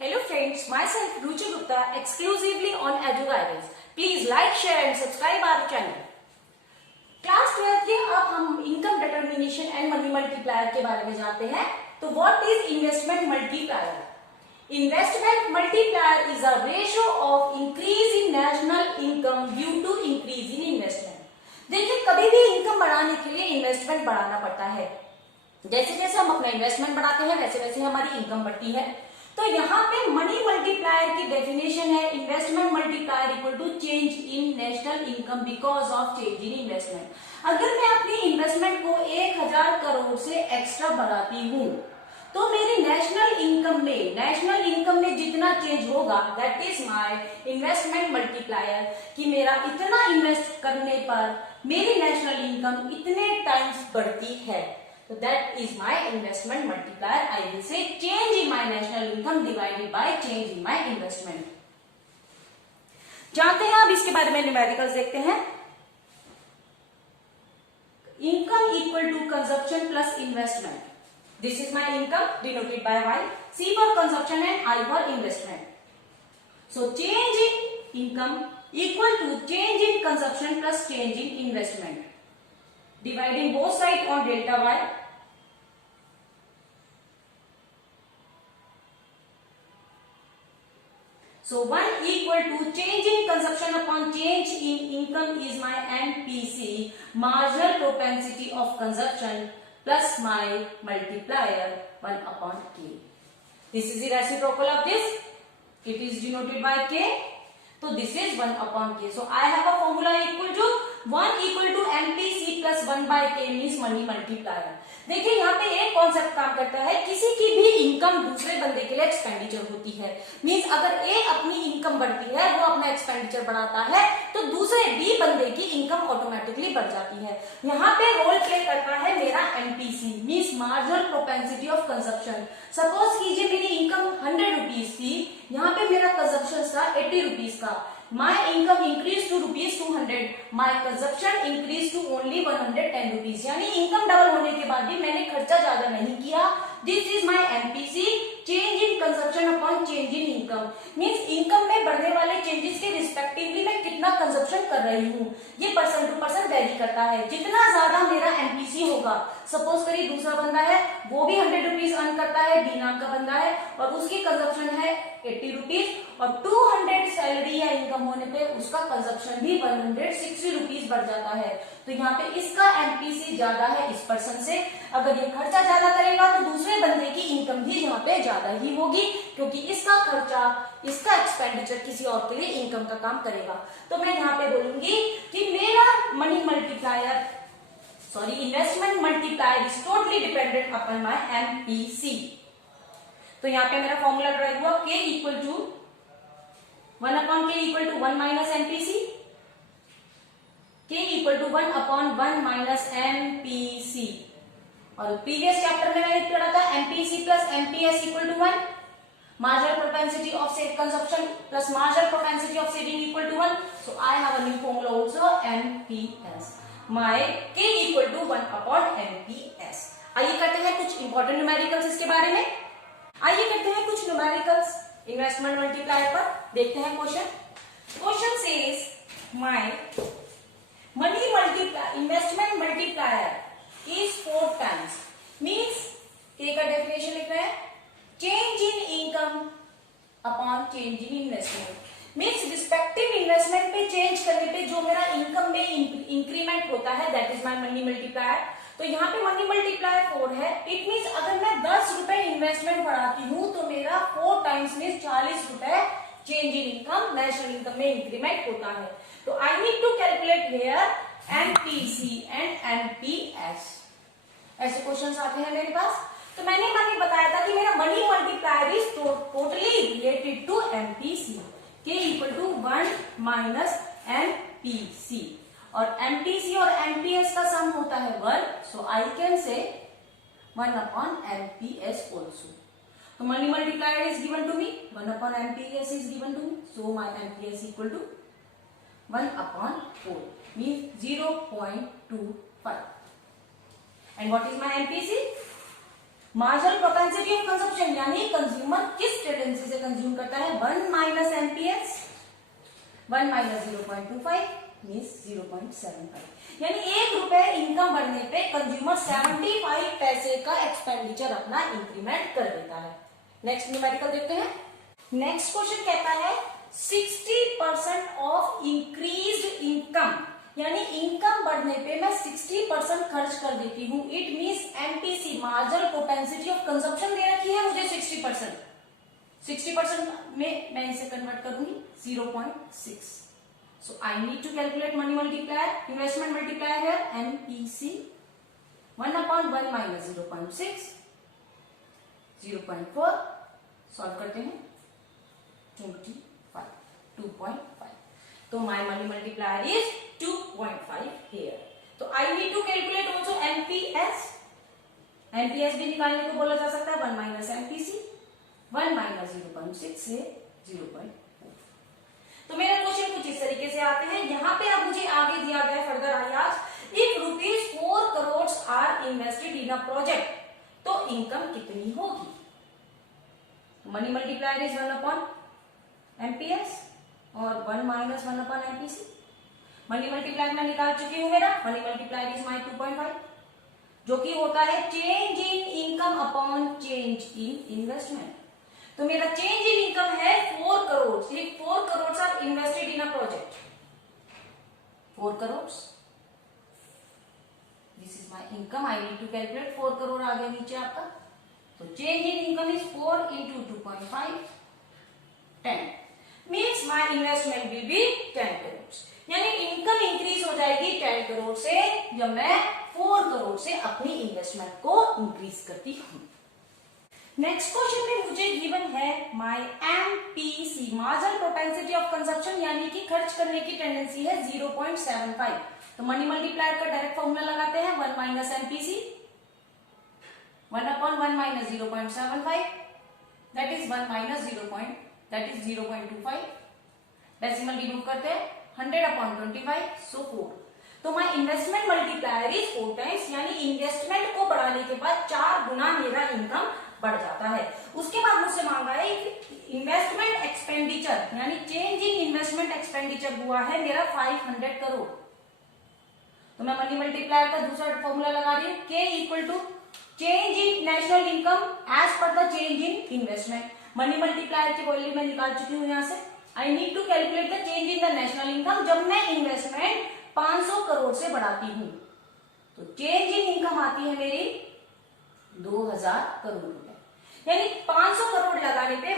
Hello friends, myself Ruchi Gupta exclusively on EduGuidance. Please like, share and subscribe our channel. Class 12 के अब हम income determination and money multiplier के बारे में जानते हैं। तो what is investment multiplier? Investment multiplier is a ratio of increase in national income due to increase in investment. देखिए, कभी भी इनकम बढ़ाने के लिए इन्वेस्टमेंट बढ़ाना पड़ता है। जैसे जैसे हम अपना इन्वेस्टमेंट बढ़ाते हैं वैसे वैसे हमारी इनकम बढ़ती है। तो यहाँ पे मनी मल्टीप्लायर की डेफिनेशन है investment multiplier equal to change in national income because of change in investment. अगर मैं अपनी इन्वेस्टमेंट को 1000 करोड़ से एक्स्ट्रा बढ़ाती हूँ तो मेरी नेशनल इनकम में जितना चेंज होगा that is my investment multiplier, कि मेरा इतना इन्वेस्ट करने पर मेरी नेशनल इनकम इतने टाइम्स बढ़ती है। So that is my investment multiplier. I will say change in my national income divided by change in my investment. जानते हैं अब इसके बारे में न्यूमेरिकल्स देखते हैं। Income equal to consumption plus investment. This is my income denoted by Y. C for consumption and I for investment. So change in income equal to change in consumption plus change in investment. Dividing both sides on delta Y. So 1 equal to change in consumption upon change in income is my MPC, marginal propensity of consumption, plus my multiplier 1 upon K. This is the reciprocal of this. It is denoted by K. So this is 1 upon K. So I have a formula equal to 1 equal to MPC plus 1 by K means money multiplier. देखिए, यहाँ पे एक concept काम करता है, किसी की भी इनकम दूसरे बंदे के लिए एक्सपेंडिचर होती है। मींस अगर ए अपनी इनकम बढ़ती है, वो अपना एक्सपेंडिचर बढ़ाता है, तो दूसरे बी बंदे की इनकम ऑटोमेटिकली बढ़ जाती है। यहाँ पे रोल प्ले करता है मेरा MPC means marginal propensity of consumption. Suppose कीजिए मेरी इनकम 100 रुपीज थी, यहाँ पे मेरा कंजप्शन था 80 रुपीज का। My income increased to ₹200. My consumption increased to only 110 rupees. यानी इनकम डबल होने के बाद भी मैंने खर्चा ज्यादा नहीं किया। This is my MPC, change in consumption upon change in income. Means income में बढ़ने वाले चेंजेस के रिस्पेक्टिवली मैं कितना कंजप्शन कर रही हूँ, ये पर्सन टू पर्सन वेरी करता है। जितना ज्यादा मेरा MPC होगा, सपोज करिए दूसरा बंदा है, वो भी 100 रुपीज अर्न करता है, बी नाम का बंदा है, और उसकी कंजप्शन है 80 रुपीज, और 200 सैलरी या इनकम होने पे उसका कंजप्शन भी 160 रुपीज बढ़ जाता है। तो यहाँ पे इसका एमपीसी ज्यादा है इस पर्सन से। अगर ये खर्चा ज्यादा करेगा तो दूसरे बंदे की इनकम भी यहाँ पे ज्यादा ही होगी, क्योंकि इसका खर्चा, इसका एक्सपेंडिचर किसी और के लिए इनकम का काम करेगा। तो मैं यहाँ पे बोलूंगी कि मेरा money multiplier, sorry investment multiplier is totally dependent upon my MPC. तो यहाँ पे मेरा फॉर्मूला ड्राइव हुआ K equal to 1 upon K equal to 1 minus MPC, K equal to 1 upon 1 minus MPC. और प्रीवियस चैप्टर में मैंने पढ़ा था MPC plus MPS equal to 1, marginal propensity of consumption plus marginal propensity of saving equal to 1। So I have a new formula also MPS, my K equal to 1 upon MPS. आइए करते हैं कुछ important numericals इसके बारे में। आइए करते हैं कुछ न्यूमेरिकल्स इन्वेस्टमेंट मल्टीप्लायर पर। देखते हैं question says my money multiplier investment multiplier is 4 times. Means K का डेफिनेशन लिख रहे हैं change in income upon change in investment. Means respective investment पे चेंज करने पे जो मेरा इनकम में इंक्रीमेंट होता है that is my money multiplier. तो यहाँ पे मनी मल्टीप्लायर 4 है। इट मींस अगर मैं 10 रुपए इन्वेस्टमेंट बढ़ाती हूँ तो मेरा 4 टाइम्स में 40 रुपए change in income, national income में इंक्रीमेंट होता है। तो I need to calculate here MPC and MPS. ऐसे क्वेश्चंस आते हैं मेरे पास। तो मैंने बताया था कि मेरा money multiplier is totally related to MPC. K equal to 1 minus MPC, और एमपीसी और एमपीएस का सम होता है 1। So I can say 1 upon MPS also. तो money multiplier is given to me, 1 upon MPS is given to me. So my MPS equal to 1 upon 4 means 0.25। And what is my MPC? Marginal propensity of consumption यानी consumer किस tendency से consume करता है, 1 minus MPS, 1 minus 0.25 means 0.75, यानी 1 रुपए income बढ़ने पे consumer 75 पैसे का एक्सपेंडिचर अपना इंक्रीमेंट कर देता है। नेक्स्ट न्यूमेरिकल देखते हैं। नेक्स्ट क्वेश्चन कहता है 60% ऑफ इंक्रीज्ड इनकम, यानी इनकम बढ़ने पे मैं 60% खर्च कर देती हूँ। It means MPC marginal propensity of consumption दे रखी है मुझे 60%, 60% में मैं इसे कन्वर्ट करूंगी 0.6। So I need to calculate money multiplier, investment multiplier है एमपीसी, 1/1 माइनस 0.6, 0.4, सॉल्व करते हैं 25, 2.5, तो my money multiplier is 2.5 here. तो I need to calculate also MPS. MPS भी निकालने को बोला जा सकता है 1 माइनस MPC, 1 माइनस 0.6 से 0.4। तो मेरा क्वेश्चन कुछ इस तरीके से आते हैं। यहाँ पे अब मुझे आगे दिया गया फर्दर आयाज if ₹4 crore are invested in a project, तो इनकम कितनी होगी। मनी मल्टीप्लायर इज 1/MPS और 1 माइनस 1/MPC। मनी मल्टीप्लायर मैं निकाल चुकी हूं, मेरा मनी मल्टीप्लायर इज माई 2.5, जो कि होता है change in income upon change in investment. तो मेरा चेंज इन इनकम है 4 करोड़, सिर्फ 4 crore are invested in a project, 4 crore, this is my income. I need to calculate 4 crore आ गया नीचे आपका। तो change in income is 4 into 2.5, 10 means my investment will be 10 crore, यानी इनकम इंक्रीज हो जाएगी 10 करोड़ से जब मैं 4 करोड़ से अपनी इन्वेस्टमेंट को इंक्रीज करती हूं। नेक्स्ट क्वेश्चन में मुझे गिवन है my MPC marginal propensity of consumption, यानी कि खर्च करने की टेंडेंसी है 0.75। तो मनी मल्टीप्लायर का डायरेक्ट फॉर्मूला लगाते हैं 1 minus MPC, 1/1 minus 0.75, that is 1 minus 0.25। Decimal remove करते हैं 100/25, सो 4। तो my investment multiplier is 4 times, यानी इन्वेस्टमेंट को बढ़ाने के बाद 4 गुना मेरा इनकम बढ़ जाता है। उसके बाद मुझसे मांगा है इन्वेस्टमेंट एक्सपेंडिचर, यानी चेंज इन इन्वेस्टमेंट एक्सपेंडिचर हुआ है मेरा 500 करोड़। तो मैं मनी मल्टीप्लायर का दूसरा फॉर्मूला लगा रही हूँ, K equal to change in national income as per the change in investment. Money multiplier की वैल्यू मैं निकाल चुकी हूँ यहाँ से। I need to calculate the change in the national income जब मैं इन्वेस्टमेंट 500 करोड़ से बढ़ाती हूँ। तो चेंज इन इनकम आती है मेरी 2000 करोड़ रुपए, यानी 500 करोड़ लगाने पे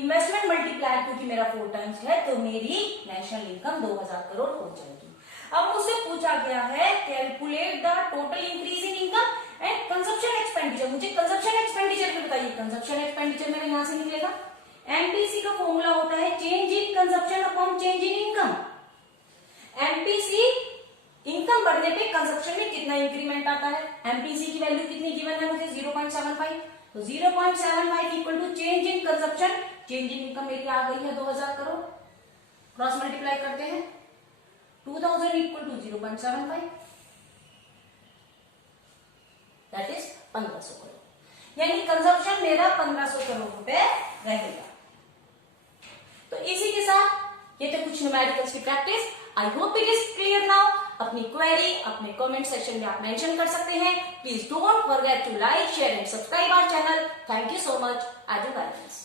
इन्वेस्टमेंट मल्टीप्लायर क्योंकि मेरा 4 टाइम्स है, तो मेरी नेशनल इनकम 2000 करोड़ हो जाएगी। अब मुझसे पूछा गया है calculate the total increase in income and consumption expenditure. मुझे कंजप्शन एक्सपेंडिचर भी बताइए। कंजप्शन एक्सपेंडिचर मेरे यहां से निकलेगा, एमपीसी का फॉर्मूला होता है change in consumption upon change in income. MPC income बढ़ने पे कंजप्शन में कितना इंक्रीमेंट आता है। एमपीसी की वैल्यू कितनी गिवन है मुझे 0.75, तो 0.75 equal to change in consumption, change in income मेरी आ गई है 2000 करोड़। क्रॉस मल्टीप्लाई करते हैं 2000 equal to 0.75, that is 1500 crore, यानी कंजप्शन मेरा 1500 करोड़ रुपए रहेगा। तो इसी के साथ ये तो कुछ न्यूमेरिकल्स की practice. I hope it is clear now. अपनी क्वेरी अपने कमेंट सेक्शन में आप मेंशन कर सकते हैं। Please don't forget to like, share and subscribe our channel. Thank you so much. As a guidance.